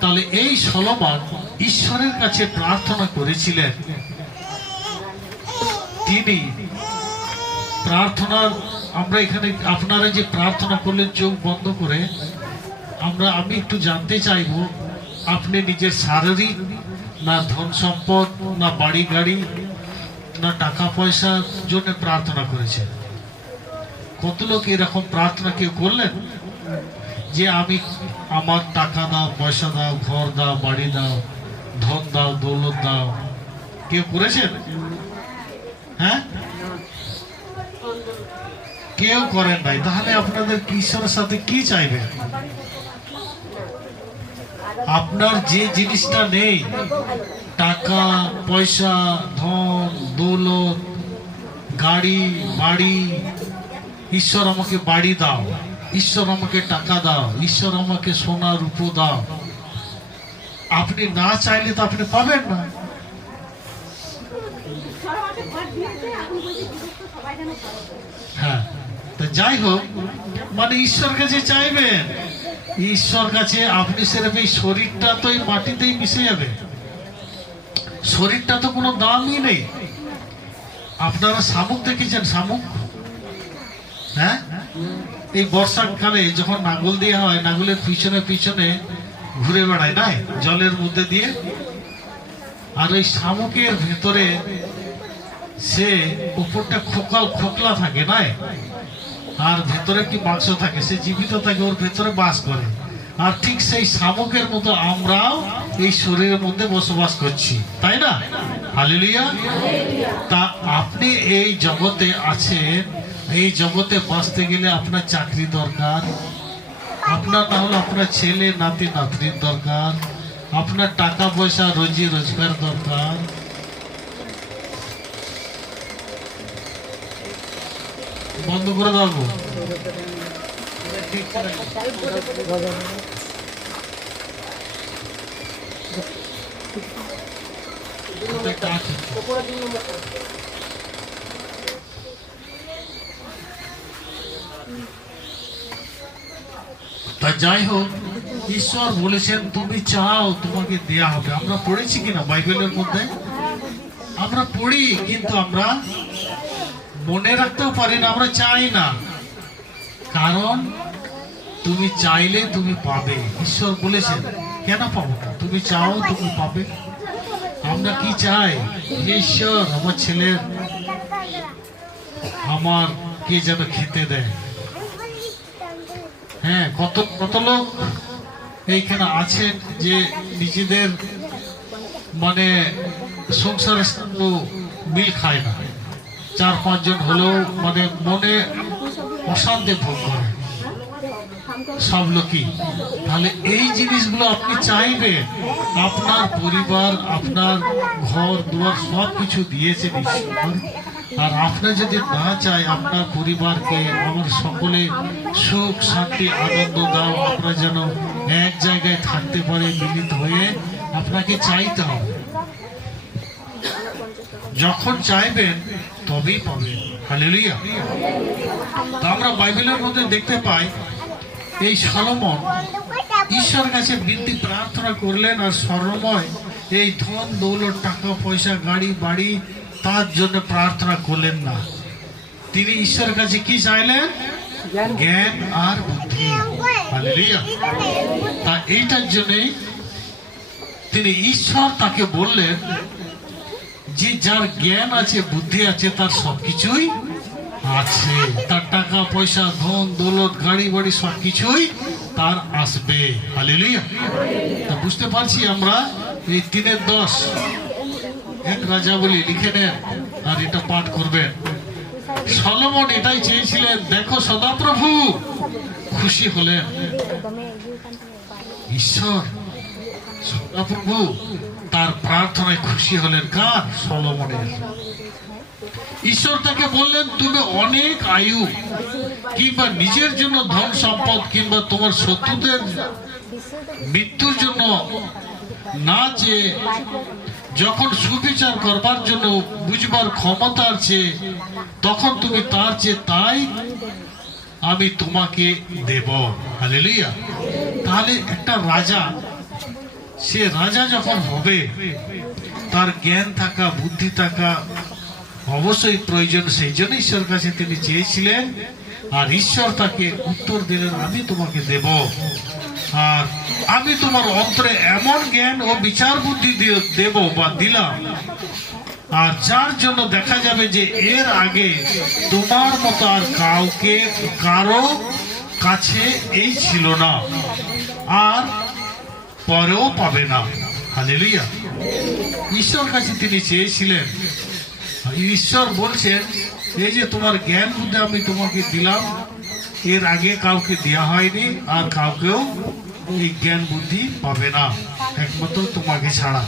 তাহলে এই সলোমন ঈশ্বরের কাছে প্রার্থনা করেছিলেন। তিনি প্রার্থনার আমরা এখানে আপনারা যে প্রার্থনা করলেন চোখ বন্ধ করে, আমি একটু জানতে চাইব আপনি নিজের শারীরিক না ধন সম্পদ না বাড়ি গাড়ি না টাকা পয়সার জন্য প্রার্থনা করেছেন? কত লোক এরকম প্রার্থনা কেউ করলেন যে আমি আমার টাকা দাও, পয়সা দাও, ঘর দাও, বাড়ি দাও, ধন দাও, দৌলত দাও? কেউ করেছেন? হ্যাঁ, কেউ করেন নাই। তাহলে আপনাদের ঈশ্বরের সাথে কি চাইবেন? আপনার যে জিনিসটা নেই, টাকা পয়সা, ধন দৌলত, গাড়ি বাড়ি, ঈশ্বর আমাকে বাড়ি দাও, ঈশ্বর আমাকে টাকা দাও, ঈশ্বর আমাকে সোনা রূপো দাও। আপনি না চাইলে তো আপনি পাবেন না। হ্যাঁ, তো যাই হোক, মানে ঈশ্বর কাছে চাইবেন। ঈশ্বর কাছে আপনি সেরকম এই শরীরটা তো এই মাটিতেই মিশে যাবে, শরীরটা তো কোনো দামই নেই। আপনারা শামুক দেখেছেন? শামুক, হ্যাঁ, এই বর্ষাকালে যখন নাঙ্গল দেওয়া হয়, নাঙ্গলের পিছনে পিছনে ঘুরে বেড়ায় নাই জলের মধ্যে দিয়ে। আর ওই শামুকের ভেতরে সে উপরটা খোকলা থাকে নাই, আর ভেতরে কি মাংস থাকে, সে জীবিত থাকে, ওর ভেতরে বাস করে। আর ঠিক সেই শামুকের মতো আমরাও এই শরীরের মধ্যে বসবাস করছি, তাই না? হালেলুয়া। তা আপনি এই জগতে আছেন, এই জগতে বাঁচতে গেলে আপনার চাকরি দরকার, আপনার না হলে আপনার ছেলে নাতি নাতনির দরকার, আপনার টাকা পয়সা রোজি রোজগার দরকার। বন্ধ করে দেবো। তা যাই হোক, ঈশ্বর বলেছেন তুমি চাও তোমাকে দেয়া হবে। আমরা পড়েছি কিনা বাইবেলের মধ্যে? আমরা পড়ি, কিন্তু আমরা মনে রাখতেও পারি না, আমরা চাই না। কারণ তুমি চাইলে তুমি পাবে। ঈশ্বর বলেছেন কেন পাবো না? তুমি চাও তুমি পাবে। আমরা কি চাই? ঈশ্বর আমার ছেলের আমার কে যেন খেতে দেয়। হ্যাঁ, কত কত লোক এইখানে আছেন যে নিজেদের মানে সংসারের সাথে মিল খায় না, 4-5 জন হলেও মানে মনে অশান্তি ভোগ করে সব লোকই। তাহলে এই জিনিসগুলো আপনি চাইবেন। আপনার পরিবার, আপনার ঘর দুয়ার সব কিছু দিয়েছেন ঈশ্বর। আর আপনি যদি না চাই আপনার পরিবারকে আমার সকলে সুখ শান্তি আনন্দ দাও, আপনারা যেন এক জায়গায় থাকতে পারে মিলিত হয়ে, আপনাকে চাইতে হবে। যখন চাইবেন তবেই পাবেন। হালেলুয়া। তো আমরা বাইবেলের মধ্যে দেখতে পাই এই সলোমন ঈশ্বরের কাছে বিনতি প্রার্থনা করলেন, আর সর্বময় এই ধন দৌলত টাকা পয়সা গাড়ি বাড়ি তার জন্য প্রার্থনা করলেন না। তিনি ঈশ্বরের কাছে কি চাইলেন? জ্ঞান আর বুদ্ধি। হালেলুয়া। তা এইটার জন্যই তিনি ঈশ্বর তাকে বললেন যে যার জ্ঞান আছে বুদ্ধি আছে তার সবকিছুই আছে, তার টাকা পয়সা ধন দৌলত গাড়ি বাড়ি সবকিছুই তার আসবে। হালেলুয়া। তা বুঝতে পারছি আমরা এই 3:10 এক রাজা বলি লিখে নেন আর এটা পাঠ করবেন। সলোমন এটাই চেয়েছিলেন। দেখো সদাপ্রভু খুশি হলেন। ঈশ্বর সদাপ্রভু তার প্রার্থনায় খুশি হলেন। কার? সলোমনের। ঈশ্বর তাকে বললেন তুমি অনেক আয়ু কিংবা নিজের জন্য ধন সম্পদ কিংবা তোমার শত্রুদের মৃত্যুর জন্য না চেয়ে যখন সুবিচার করবার জন্য বুঝবার ক্ষমতার চেয়ে তখন তুমি তার চেয়ে তাই আমি তোমাকে দেব। হালেলুয়া। তাহলে একটা রাজা, সে রাজা যখন হবে তার জ্ঞান থাকা, বুদ্ধি থাকা অবশ্যই প্রয়োজন। সেই জন্য ঈশ্বর কাছে তিনি চেয়েছিলেন, আর ঈশ্বর তাকে উত্তর দিলেন, আমি তোমাকে দেব, আর আমি তোমার অন্তরে এমন জ্ঞান ও বিচার বুদ্ধি দেব বা দিলাম, আর যার জন্য দেখা যাবে যে এর আগে তোমার মতো আর কারো কাছে এই ছিল না, আর পরেও পাবে না। হালেলুয়া। ঈশ্বর কাছে তিনি চেয়েছিলেন, ঈশ্বর বলছেন, এই যে তোমার জ্ঞান বুদ্ধি আমি তোমাকে দিলাম, এর আগে কাউকে দেওয়া হয়নি, আর কাউকেও এই জ্ঞান বুদ্ধি পাবে না, একমাত্র তোমাকে ছাড়া।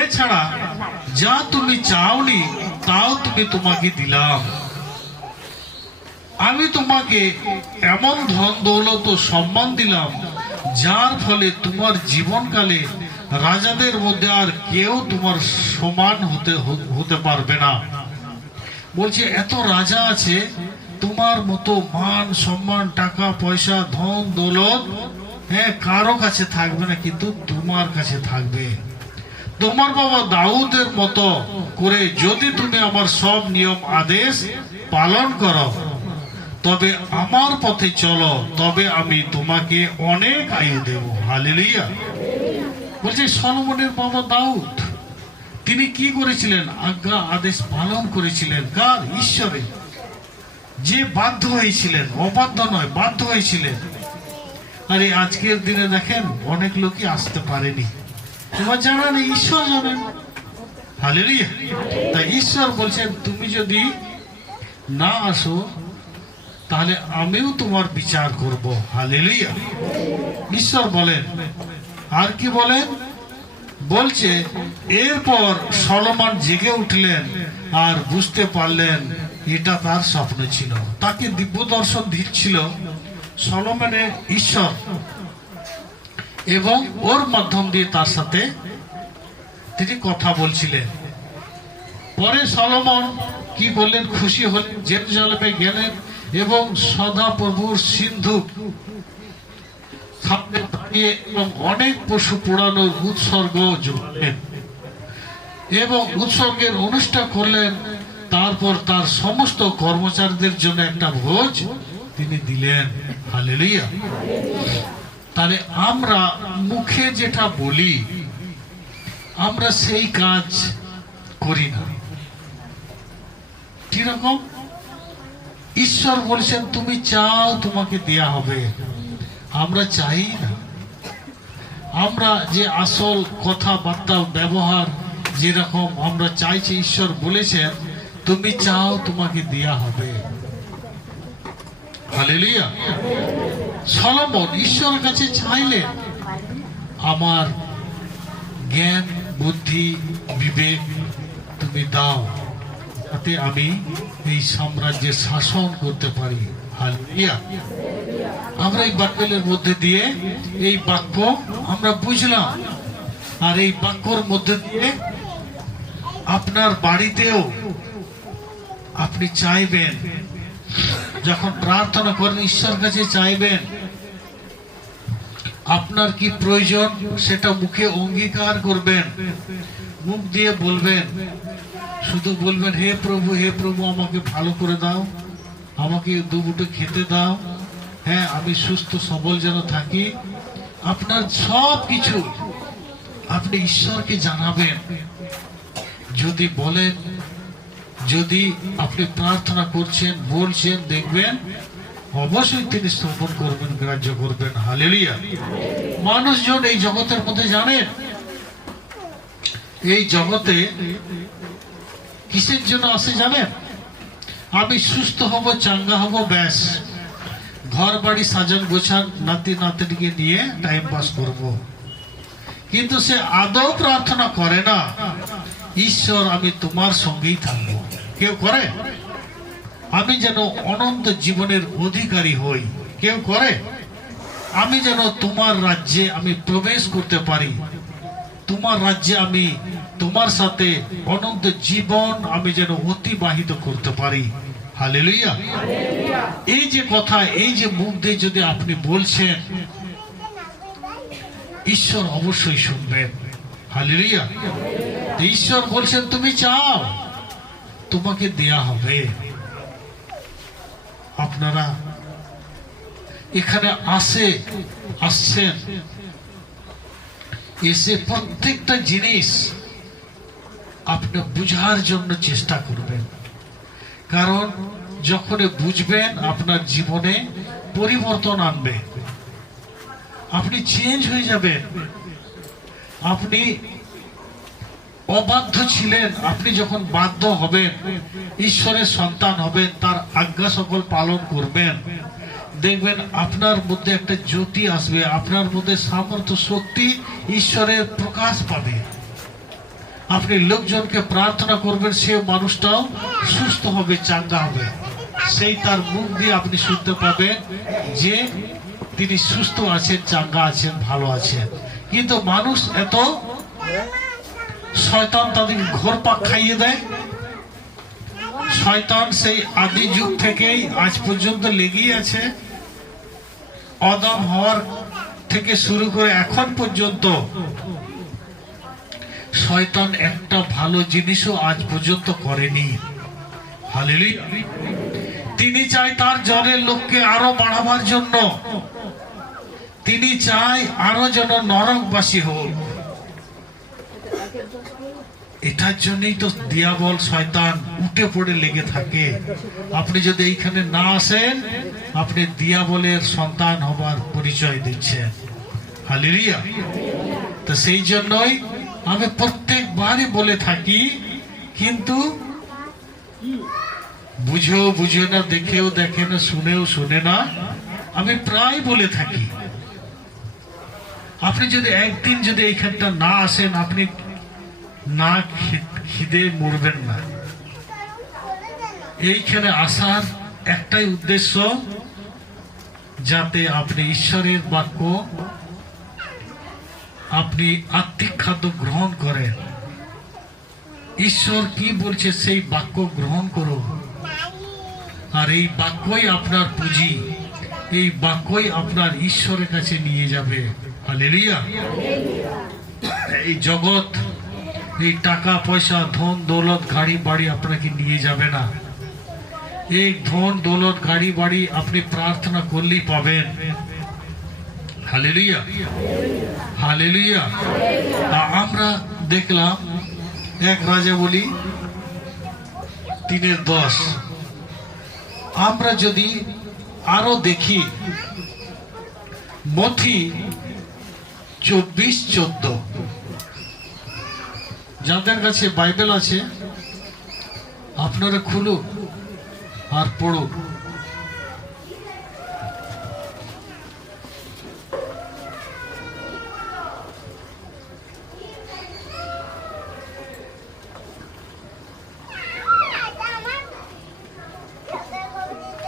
এছাড়া যা তুমি চাওনি তাও তোমাকে দিলাম। আমি তোমাকে এমন ধন দৌলত ও সম্মান দিলাম, যার ফলে তোমার জীবনকালে রাজাদের মধ্যে আর কেউ তোমার সমান হতে পারবে না। বলছে এত রাজা আছে, তোমার মতো মান সম্মান, টাকা পয়সা, ধন দৌলত কারো কাছে থাকবে না, কিন্তু তোমার কাছে থাকবে। তোমার বাবা দাউদের মতো করে যদি তুমি আমার সব নিয়ম আদেশ পালন করো, তবে আমার পথে চলো, তবে আমি তোমাকে অনেক আয়ু দেব। হালেলুয়া। বলছে সলোমনের বাবা দাউদ, তিনি কি করেছিলেন? আজ্ঞা আদেশ পালন করেছিলেন। কার? ঈশ্বরের। যে বাধ্য হয়েছিলেন, অবাধ্য নয়, বাধ্য হয়েছিলেন। আরে আজকের দিনে দেখেন অনেক লোকই আসতে পারেনি, তোমার জানা নেই, ঈশ্বর জানেন। হালেলুয়া। তাই ঈশ্বর বলছেন, তুমি যদি না আসো তাহলে আমিও তোমার বিচার করব। হালেলুয়া। ঈশ্বর বলেন। আর কি বলেন? বলছে এরপর সলোমন জেগে উঠলেন আর বুঝতে পারলেন এটা তার স্বপ্ন ছিল। তাকে দিব্য দর্শন দিচ্ছিল সলোমনের ঈশ্বর, এবং ওর মাধ্যম দিয়ে তার সাথে তিনি কথা বলছিলেন। পরে সলোমন কি করলেন? খুশি হলেন, জেরুজালেমে গেলেন এবং সদাপ্রভুর সিন্ধু সামনে দাঁড়িয়ে এবং অনেক পশু পোড়ানোর উৎসর্গ যোগালেন এবং উৎসর্গের অনুষ্ঠান করলেন। তারপর তার সমস্ত কর্মচারীদের জন্য একটা ভোজ তিনি দিলেন। হালেলুয়া। তাহলে আমরা মুখে যেটা বলি, আমরা সেই কাজ করি না। কিরকম? ঈশ্বর বলছেন তুমি চাও তোমাকে দেয়া হবে, আমরা চাই না। আমরা যে আসল কথাবার্তা ব্যবহার যেরকম আমরা চাইছি, ঈশ্বর বলেছেন তুমি চাও তোমাকে দেয়া হবে। হালেলুয়া। সলোমন ঈশ্বরের কাছে চাইলেন, আমার জ্ঞান বুদ্ধি বিবেক তুমি দাও, যাতে আমি এই সাম্রাজ্যের শাসন করতে পারি। হালেলুয়া। আমরা এই বাইবেলের মধ্যে দিয়ে এই বাক্য আমরা বুঝলাম, আর এই বাক্যর মধ্যে দিয়ে আপনার বাড়িতেও আপনি চাইবেন, যখন প্রার্থনা করেন ঈশ্বর কাছে চাইবেন আপনার কি প্রয়োজন, সেটা মুখে অঙ্গীকার করবেন, মুখ দিয়ে বলবেন। শুধু বলবেন হে প্রভু আমাকে ভালো করে দাও, আমাকে দুমুঠো খেতে দাও, হ্যাঁ আমি সুস্থ সবল যেন থাকি। আপনার সব কিছু আপনি ঈশ্বরকে জানাবেন। যদি বলেন, যদি আপনি প্রার্থনা করছেন, বলছেন, দেখবেন অবশ্যই তিনি শ্রবণ করবেন, গ্রাহ্য করবেন। হালেলুয়া। মানুষজন এই জগতের মধ্যে জানেন, এই জগতে কিসের জন্য আসে জানেন? আমি সুস্থ হব, চাঙ্গা হব, ব্যাস ঘর বাড়ি সাজান গোছান, নাতি নাতনিকে নিয়ে টাইম পাস করব। কিন্তু সে আদৌ প্রার্থনা করে না, ঈশ্বর আমি তোমার সঙ্গেই থাকবো। কেউ করে? আমি যেন অনন্ত জীবনের অধিকারী হই। কেউ করে? আমি যেন তোমার রাজ্যে আমি প্রবেশ করতে পারি, তোমার রাজ্যে আমি তোমার সাথে অনন্ত জীবন আমি যেন অতিবাহিত করতে পারি। হালেলুয়া। এই যে কথা, এই যে মুখ দিয়ে যদি আপনি বলছেন, ঈশ্বর অবশ্যই শুনবেন। হালেলুয়া। ঈশ্বর বলছেন তুমি চাও, তোমাকে দেয়া হবে। আপনারা এখানে আসছেন, এসে প্রত্যেকটা জিনিস আপনি বুঝার জন্য চেষ্টা করবেন, কারণ যখন বুঝবেন আপনার জীবনে পরিবর্তন আনবে, আপনি চেঞ্জ হয়ে যাবেন। আপনি অবাধ্য ছিলেন, আপনি যখন বাধ্য হবেন, ঈশ্বরের সন্তান হবেন, তার আজ্ঞা সকল পালন করবেন, দেখবেন আপনার মধ্যে একটা জ্যোতি আসবে, আপনার মধ্যে সামর্থ্য, শক্তি, ঈশ্বরের প্রকাশ পাবে। আপনি লোকজনকে প্রার্থনা করবেন, সে মানুষটাও সুস্থ হবে, চাঙ্গা হবে। সেই তার মুখ দিয়ে আপনি শুনতে পাবেন যে তিনি সুস্থ আছেন, চাঙ্গা আছেন, ভালো আছেন। কিন্তু মানুষ এত শয়তান তাদেরকে ঘোরপাক খাইয়ে দেয়। শয়তান সেই আদি যুগ থেকেই আজ পর্যন্ত লেগেই আছে। আদম হওয়ার থেকে শুরু করে এখন পর্যন্ত শয়তান একটা ভালো জিনিসও আজ পর্যন্ত করেনি। হালেলুয়া। তিনি চায় তার জনের লোককে আরো বাড়াবার জন্য, তিনি চায় আরো যেন নরকবাসী হোক। এটার জন্যই তো দিয়াবল, শয়তান উঠে পড়ে লেগে থাকে। আপনি যদি এইখানে না আসেন, আপনি দিয়াবলের সন্তান হবার পরিচয় দিচ্ছেন। হালেলুয়া। তো সেই জন্যই আমি প্রত্যেকবারই বলে থাকি, কিন্তু বুঝেও বুঝে না, দেখেও দেখে না, শুনেও শুনে না, আমি প্রায় বলে থাকি। আপনি যদি একদিন যদি এইখানটা না আসেন, আপনি না খিদে মরবেন না। এইখানে আসার একটাই উদ্দেশ্য, যাতে আপনি ঈশ্বরের বাক্য, আপনি আত্মিক খাদ্য গ্রহণ করেন। ঈশ্বর কি বলছে সেই বাক্য গ্রহণ করুন। আর এই বাক্যই আপনার পুঁজি, এই বাক্যই আপনার ঈশ্বরের কাছে নিয়ে যাবে। হালেলুয়া। এই জগৎ, এই টাকা পয়সা, ধন দৌলত, গাড়ি বাড়ি আপনাকে নিয়ে যাবে না। এই ধন দৌলত, গাড়ি বাড়ি আপনি প্রার্থনা করলেই পাবেন। হালেলুয়া। হালেলুয়া। আমরা দেখলাম এক রাজা বলি 3:10। আমরা যদি আরো দেখি মথি 24:14, যাদের কাছে বাইবেল আছে আপনারা খুলুন আর পড়ুন।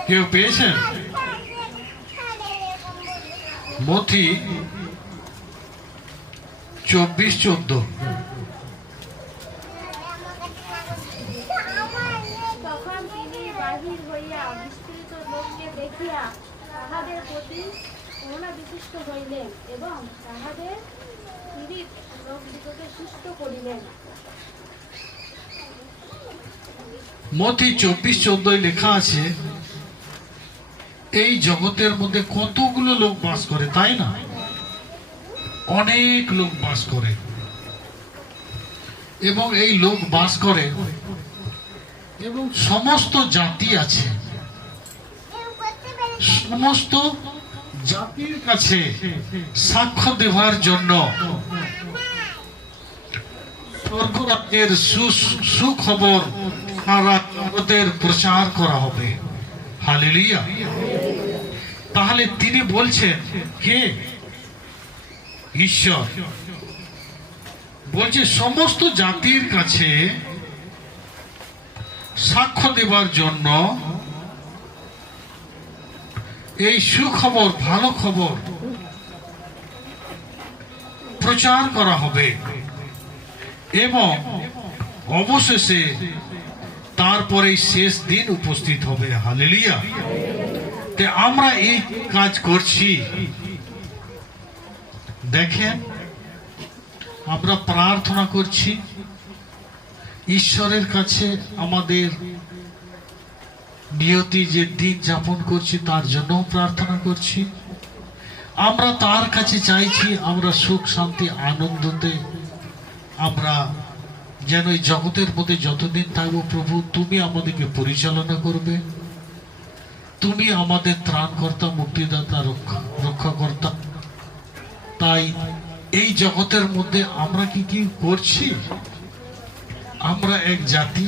কেউ পেয়েছেন? মথি 24:14। তখন তিনি বাহির হইয়া বিস্তৃত লোককে দেখিয়া তাহাদের প্রতি করুণাবিশিষ্ট হইলেন এবং তাহাদের পীড়িত লোকদিগকে সুস্থ করিলেন। মথি 24:14 লেখা আছে, এই জগতের মধ্যে কতগুলো লোক বাস করে, তাই না? অনেক লোক বাস করে, এবং এই লোক বাস করে এবং সমস্ত জাতি আছে। সমস্ত জাতির কাছে সাক্ষ্য দেওয়ার জন্য স্বর্গরাজ্যের সুখবর সারা জগতের প্রচার করা হবে। হালেলুয়া। তাহলে তিনি বলছেন, কে? ঈশ্বর বলছে সমস্ত জাতির কাছে সাক্ষ্য দেবার জন্য এই সুখবর, ভালো খবর প্রচার করা হবে, এবং অবশেষে তারপরে শেষ দিন উপস্থিত হবে। হালেলুয়া। তে আমরা এই কাজ করছি। দেখেন, আমরা প্রার্থনা করছি ঈশ্বরের কাছে, আমাদের নিয়তি যে দিন যাপন করছি তার জন্য প্রার্থনা করছি। আমরা তার কাছে চাইছি আমরা সুখ শান্তি আনন্দতে আমরা যেন এই জগতের মধ্যে যতদিন থাকবো, প্রভু তুমি আমাদেরকে পরিচালনা করবে, তুমি আমাদের ত্রাণকর্তা, মুক্তিদাতা, রক্ষাকর্তা। তাই এই জগতের মধ্যে আমরা কি কি করছি? আমরা এক জাতি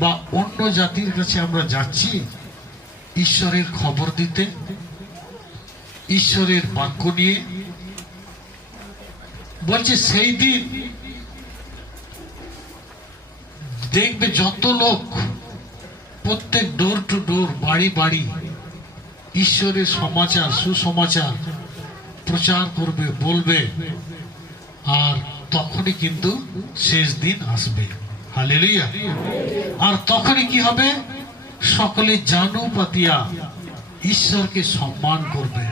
বা অন্য জাতির কাছে আমরা যাচ্ছি ঈশ্বরের খবর দিতে, ঈশ্বরের বাক্য নিয়ে। বলছে সেই দিন দেখবে যত লোক প্রত্যেক ডোর টু ডোর, বাড়ি বাড়ি ঈশ্বরের সমাচার, সুসমাচার প্রচার করবে, বলবে। আর তখনই কিন্তু শেষ দিন আসবে। হালেলুয়া। আর তখনই কি হবে? সকলে জানু পাতিয়া ঈশ্বরকে সম্মান করবে।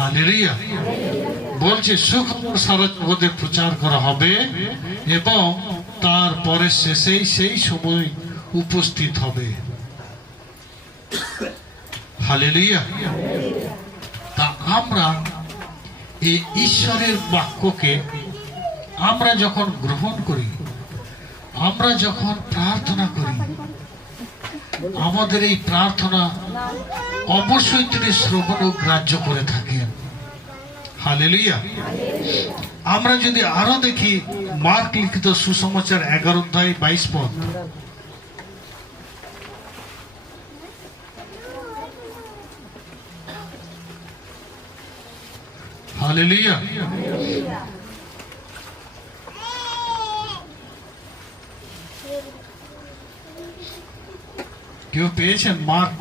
হালেলুয়া। বলছে সুখবর সারা জগতে প্রচার করা হবে এবং তারপরে শেষেই সেই সময় উপস্থিত হবে। হালেলুয়া। তা আমরা এই ঈশ্বরের বাক্যকে আমরা যখন গ্রহণ করি, আমরা যখন প্রার্থনা করি, আমাদের এই প্রার্থনা অবশ্যই তিনি শ্রবণ ও গ্রাহ্য করে থাকেন। হালেলুয়া। আমরা যদি আরো দেখি মার্ক লিখিত সুসমাচার 11 অধ্যায় 22 পদ। হালেলুয়া। কেউ পেয়েছেন মার্ক?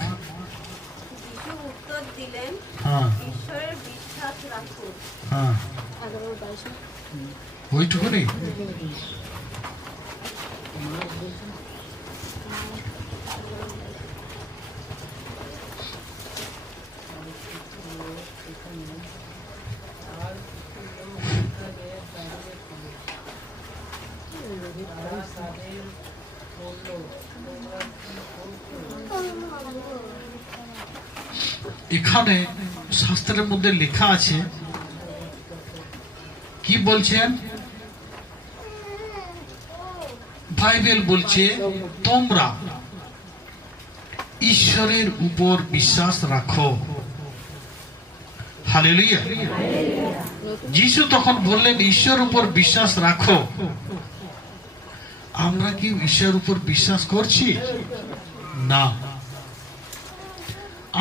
যিশু উত্তর দিলেন, হ্যাঁ ঈশ্বরের বিশ্বাস রাখুন। হ্যাঁ, ওইটুকুনি। এখানে শাস্ত্রের মধ্যে লেখা আছে, কি বলছেন? বাইবেল বলছে তোমরা ঈশ্বরের উপর বিশ্বাস রাখো। হালেলুয়া। যিশু তখন বললেন ঈশ্বরের উপর বিশ্বাস রাখো। আমরা কি ঈশ্বরের উপর বিশ্বাস করছি? না।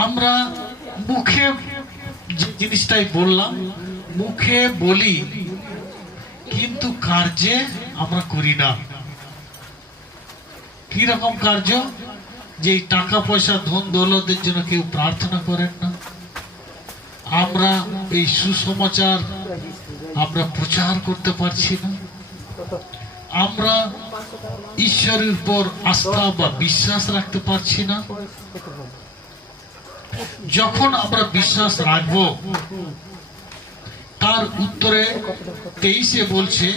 আমরা মুখে যে জিনিসটাই বললাম, মুখে বলি কিন্তু কার্যে আমরা করি না। কি রকম কার্য? যে টাকা পয়সা ধন দৌলতের জন্য কেউ প্রার্থনা করেন না। আমরা এই সুসমাচার আমরা প্রচার করতে পারছি না। আমরা ঈশ্বরের উপর আস্থা বা বিশ্বাস রাখতে পারছি না। যখন আমরা বিশ্বাস রাখব, তার উত্তরে 23 বলছে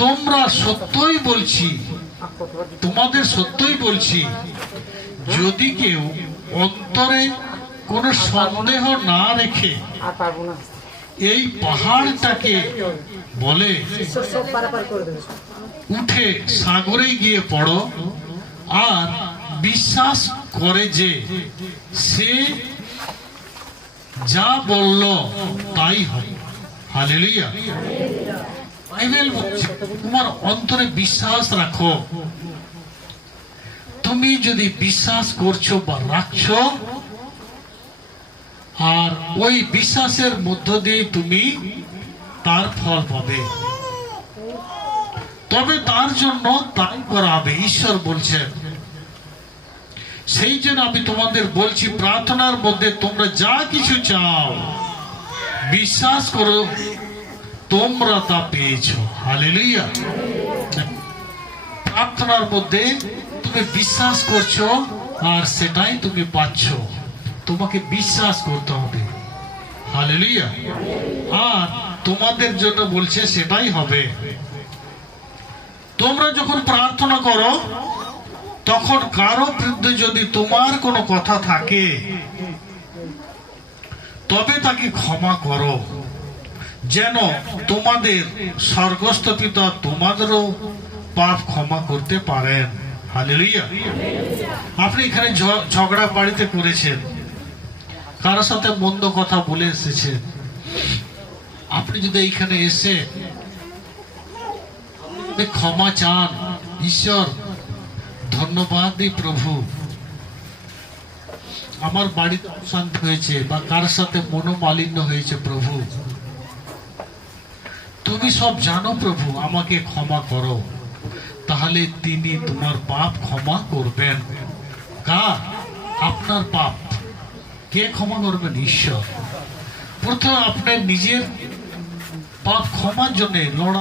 তোমরা সত্যই বলছি, তোমাদের সত্যই বলছি, যদি কেউ অন্তরে কোনো সন্দেহ না রেখে এই পাহাড়টাকে বলে উঠে সাগরে গিয়ে পড়ো, আর বিশ্বাস করে যে সে যা বলল তাই হয়। হালেলুয়া। বাইবেল বলছে তোমার অন্তরে বিশ্বাস রাখো। তুমি যদি বিশ্বাস করছো বা রাখছো, আর ওই বিশ্বাসের মধ্য দিয়ে তুমি তার ফল পাবে। তবে তার জন্য তাই করা হবে, ঈশ্বর বলছেন। সেই জন্য আমি তোমাদের বলছি, প্রার্থনার মধ্যে তোমরা যা কিছু চাও বিশ্বাস করো, তোমরা তা পেয়েছো। হালেলুয়া। প্রার্থনার মধ্যে তুমি বিশ্বাস করছো আর সেটাই তুমি পাচ্ছ। তোমাকে বিশ্বাস করতে হবে। হালেলুয়া। আর তোমাদের জন্য বলছে সেটাই হবে। তোমরা যখন প্রার্থনা করো তখন কারো বিরুদ্ধে যদি তোমার কোনো কথা থাকে তবে তাকে ক্ষমা করো, যেন তোমাদের স্বর্গস্থ পিতা তোমাদেরও পাপ ক্ষমা করতে পারেন। হালেলুয়া। আপনি এখানে ঝগড়া বাড়িতে করেছেন, কারোর সাথে মন্দ কথা বলে এসেছেন, আপনি যদি এইখানে এসে ক্ষমা চান, ঈশ্বর ধন্যবাদ দিই প্রভু, আমার বাড়িতে অশান্তি হয়েছে বা কার সাথে মনোমালিন্য হয়েছে, প্রভু তুমি সব জানো, প্রভু আমাকে ক্ষমা করো, তাহলে তিনি তোমার পাপ ক্ষমা করবেন। কার? আপনার পাপ কে ক্ষমা করবেন? ঈশ্বর। প্রথমে আপনার নিজের পাপ ক্ষমার জন্য লড়াই